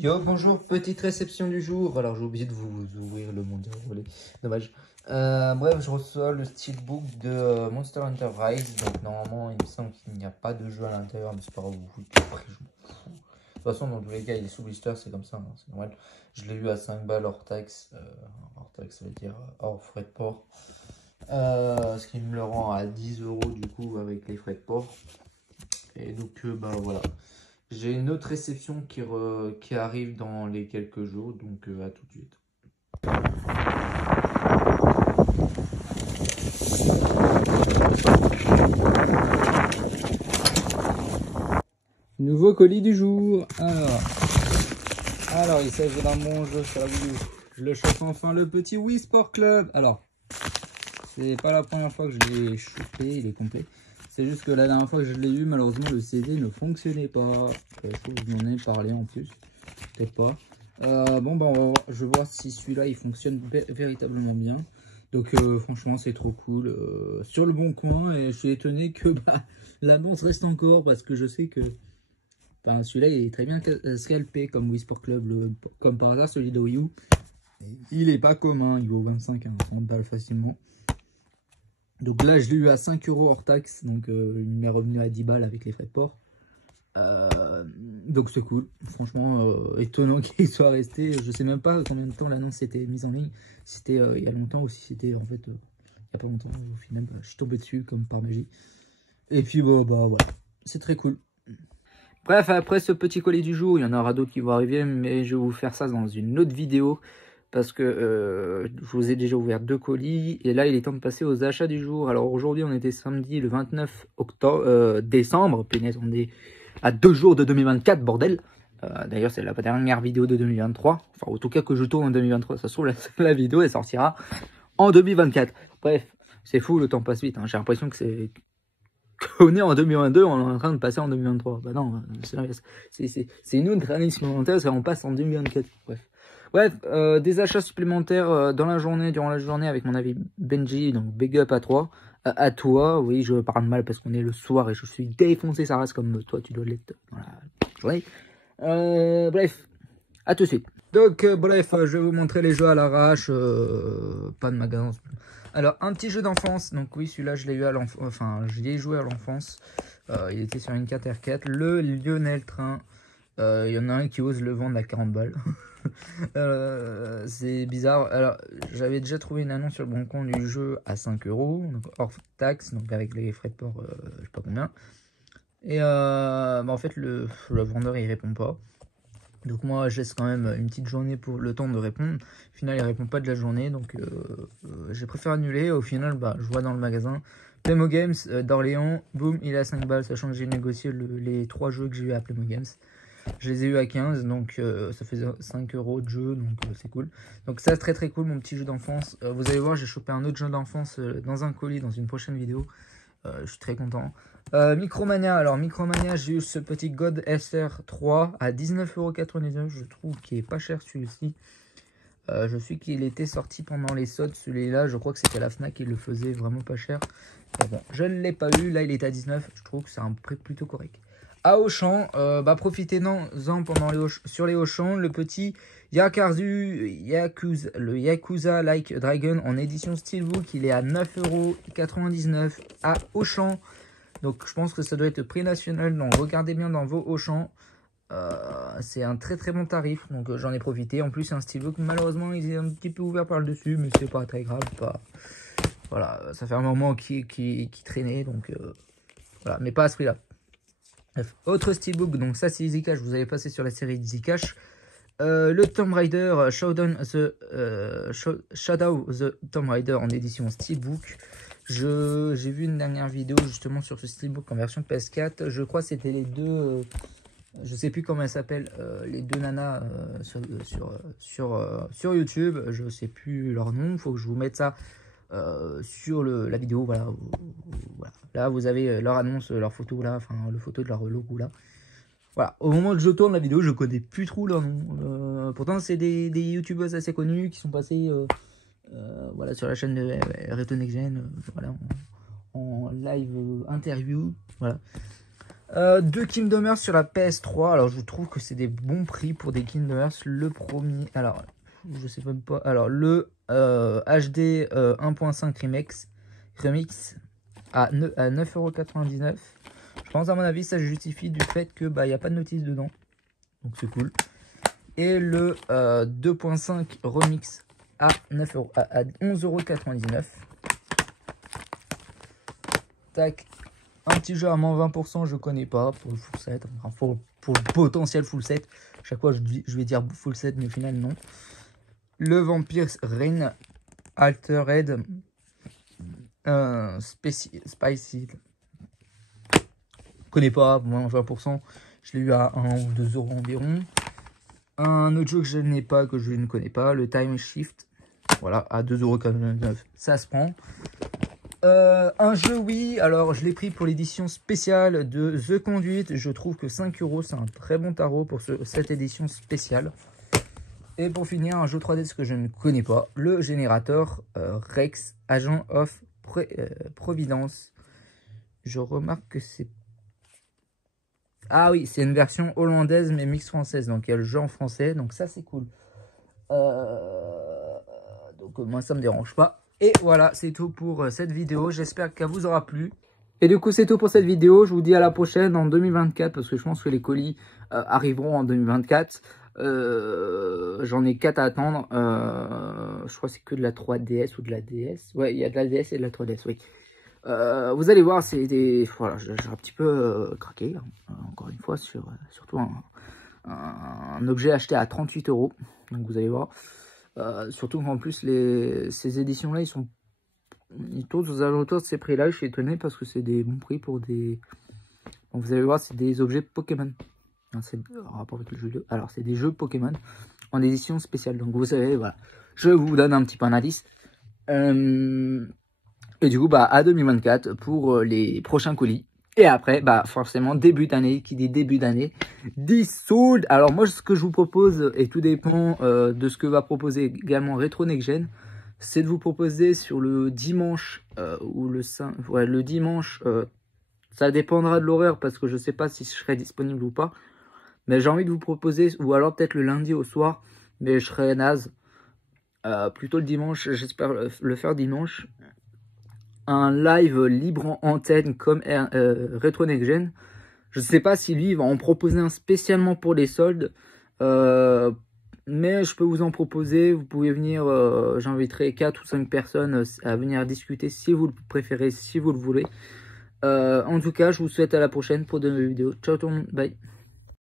Yo, bonjour, petite réception du jour. Alors, j'ai oublié de vous ouvrir le monde déroulé. Dommage. Bref, je reçois le steelbook de Monster Hunter Rise. Donc, normalement, il me semble qu'il n'y a pas de jeu à l'intérieur, mais c'est pas grave, vous foutez le prix, je m'en fous. De toute façon, dans tous les cas, il est sous blister, c'est comme ça, hein, c'est normal. Je l'ai eu à 5 balles hors taxe. Hors taxe, ça veut dire hors frais de port. Ce qui me le rend à 10 euros du coup, avec les frais de port. Et donc, bah voilà. J'ai une autre réception qui arrive dans les quelques jours, donc à tout de suite. Nouveau colis du jour. Alors il s'agit d'un bon jeu sur la vidéo. Je le chope enfin, le petit Wii Sport Club. Alors, c'est pas la première fois que je l'ai chopé, il est complet. C'est juste que la dernière fois que je l'ai eu, malheureusement, le CD ne fonctionnait pas. Il faut que je m'en ai parlé en plus. Peut-être pas. Bon, bah, on va voir. Je vais voir si celui-là, il fonctionne véritablement bien. Donc, franchement, c'est trop cool. Sur le bon coin, et je suis étonné que bah, l'annonce reste encore parce que je sais que enfin, celui-là, il est très bien scalpé comme Wii Sport Club. Comme par hasard, celui de Wii U, il est pas commun. Il vaut 25 à 30 balles facilement. Donc là, je l'ai eu à 5 euros hors taxe, donc il m'est revenu à 10 balles avec les frais de port. Donc c'est cool, franchement étonnant qu'il soit resté. Je sais même pas combien de temps l'annonce était mise en ligne, si c'était il y a longtemps ou si c'était en fait il y a pas longtemps. Au final, bah, je suis tombé dessus comme par magie. Et puis bon, bah voilà, c'est très cool. Bref, après ce petit colis du jour, il y en aura d'autres qui vont arriver, mais je vais vous faire ça dans une autre vidéo. Parce que je vous ai déjà ouvert 2 colis et là il est temps de passer aux achats du jour. Alors aujourd'hui on était samedi le 29 décembre, punaise, on est à 2 jours de 2024, bordel. D'ailleurs c'est la dernière vidéo de 2023, enfin en tout cas que je tourne en 2023, ça se trouve la vidéo elle sortira en 2024. Bref, c'est fou, le temps passe vite, hein. J'ai l'impression que c'est qu'on est en 2022, on est en train de passer en 2023. Bah non, c'est une autre année supplémentaire, ça on passe en 2024. Bref, des achats supplémentaires dans la journée, durant la journée avec mon ami Benji, donc big up à toi. À toi, oui, je parle mal parce qu'on est le soir et je suis défoncé, ça reste comme toi, tu dois l'être dans la journée. Bref, à tout de suite. Donc, bref, je vais vous montrer les jeux à l'arrache, pas de magasin. Alors, un petit jeu d'enfance, donc oui, celui-là, je l'ai eu à l'enfance, enfin, je l'ai joué à l'enfance. Il était sur une 4R4, le Lionel Train. Il y en a un qui ose le vendre à 40 balles. C'est bizarre. Alors, j'avais déjà trouvé une annonce sur le bon coin du jeu à 5 euros, donc hors taxe, donc avec les frais de port, je sais pas combien. Et bah, en fait, le vendeur il répond pas. Donc, moi, je laisse quand même une petite journée pour le temps de répondre. Au final, il répond pas de la journée, donc j'ai préféré annuler. Au final, bah, je vois dans le magasin Playmo Games d'Orléans, boum, il est à 5 balles, sachant que j'ai négocié les 3 jeux que j'ai eu à Playmo Games. Je les ai eu à 15, donc ça faisait 5 euros de jeu, donc c'est cool. Donc ça, c'est très très cool, mon petit jeu d'enfance. Vous allez voir, j'ai chopé un autre jeu d'enfance dans un colis, dans une prochaine vidéo. Je suis très content. Micromania, alors Micromania, j'ai eu ce petit God SR3 à 19,99 €. Je trouve qu'il est pas cher celui-ci. Je sais qu'il était sorti pendant les soldes, celui-là. Je crois que c'était la Fnac qui le faisait vraiment pas cher. Mais bon, je ne l'ai pas eu. Là, il est à 19. Je trouve que c'est un prix plutôt correct. À Auchan, bah profitez-en pendant sur les Auchan, le petit Yakuza, le Yakuza Like Dragon en édition Steelbook, il est à 9,99 € à Auchan. Donc je pense que ça doit être prix national, donc regardez bien dans vos Auchan. C'est un très très bon tarif, donc j'en ai profité. En plus c'est un steelbook, malheureusement il est un petit peu ouvert par le dessus, mais c'est pas très grave. Voilà, ça fait un moment qui traînait, donc voilà, mais pas à ce prix-là. Bref, autre steelbook, donc ça c'est Easy Cash, vous avez passé sur la série Easy Cash. Le Tomb Raider Shadow the Tomb Raider en édition steelbook. J'ai vu une dernière vidéo justement sur ce steelbook en version PS4. Je crois que c'était les deux, je sais plus comment elles s'appellent, les deux nanas sur YouTube. Je sais plus leur nom, il faut que je vous mette ça sur la vidéo. Voilà, voilà. Là vous avez leur annonce, leur photo là, enfin le photo de leur logo là. Voilà, au moment où je tourne la vidéo, je connais plus trop leur nom. Pourtant, c'est des youtubeuses assez connues qui sont passées voilà, sur la chaîne de Reto Next Gen, voilà, en live interview. Voilà. Deux Kingdom Hearts sur la PS3. Alors je trouve que c'est des bons prix pour des Kingdom Hearts. Le premier, alors je sais même pas. Alors le HD 1.5 Remix à 9,99 €. Je pense à mon avis ça justifie du fait que bah il n'y a pas de notice dedans. Donc c'est cool. Et le 2.5 Remix à 11,99 €. Tac. Un petit jeu à moins 20%, je connais pas pour le full set. Enfin, pour le potentiel full set. Chaque fois, je vais dire full set, mais au final, non. Le Vampire Reign Altered Spicy. Je connais pas, moins 20%. Je l'ai eu à 1 ou 2 € environ. Un autre jeu que je n'ai pas, que je ne connais pas, le Time Shift. Voilà, à 2,99 €. Ça se prend. Un jeu, oui, alors je l'ai pris pour l'édition spéciale de The Conduit. Je trouve que 5 €, c'est un très bon tarot pour cette édition spéciale. Et pour finir, un jeu 3D que je ne connais pas, le générateur Rex, Agent of Providence. Je remarque que c'est... Ah oui, c'est une version hollandaise mais mix française, donc il y a le jeu en français, donc ça c'est cool. Donc moi ça me dérange pas. Et voilà, c'est tout pour cette vidéo. J'espère qu'elle vous aura plu. Et du coup, c'est tout pour cette vidéo. Je vous dis à la prochaine en 2024 parce que je pense que les colis arriveront en 2024. J'en ai 4 à attendre. Je crois que c'est que de la 3DS ou de la DS. Ouais, il y a de la DS et de la 3DS, oui. Vous allez voir, c'est des... Voilà, j'ai un petit peu craqué, hein, encore une fois, surtout un objet acheté à 38 €. Donc vous allez voir. Surtout qu'en plus, ces éditions-là, ils tournent aux alentours de ces prix-là. Je suis étonné parce que c'est des bons prix pour des... Donc vous allez voir, c'est des objets Pokémon. C'est en rapport avec le jeu vidéo. Alors, c'est des jeux Pokémon en édition spéciale. Donc vous savez, voilà. Je vous donne un petit peu un indice. Et du coup, bah, à 2024 pour les prochains colis. Et après, bah, forcément, début d'année, qui dit début d'année, dit sold. Alors moi, ce que je vous propose, et tout dépend de ce que va proposer également Retro Next Gen, c'est de vous proposer sur le dimanche ou le 5, ouais, le dimanche, ça dépendra de l'horaire parce que je sais pas si je serai disponible ou pas. Mais j'ai envie de vous proposer, ou alors peut-être le lundi au soir, mais je serai naze. Plutôt le dimanche, j'espère le faire dimanche. Un live libre en antenne comme Retro Next Gen. Je ne sais pas si lui va en proposer un spécialement pour les soldes. Mais je peux vous en proposer. Vous pouvez venir, j'inviterai 4 ou 5 personnes à venir discuter si vous le préférez, si vous le voulez. En tout cas, je vous souhaite à la prochaine pour de nouvelles vidéos. Ciao tout le monde, bye.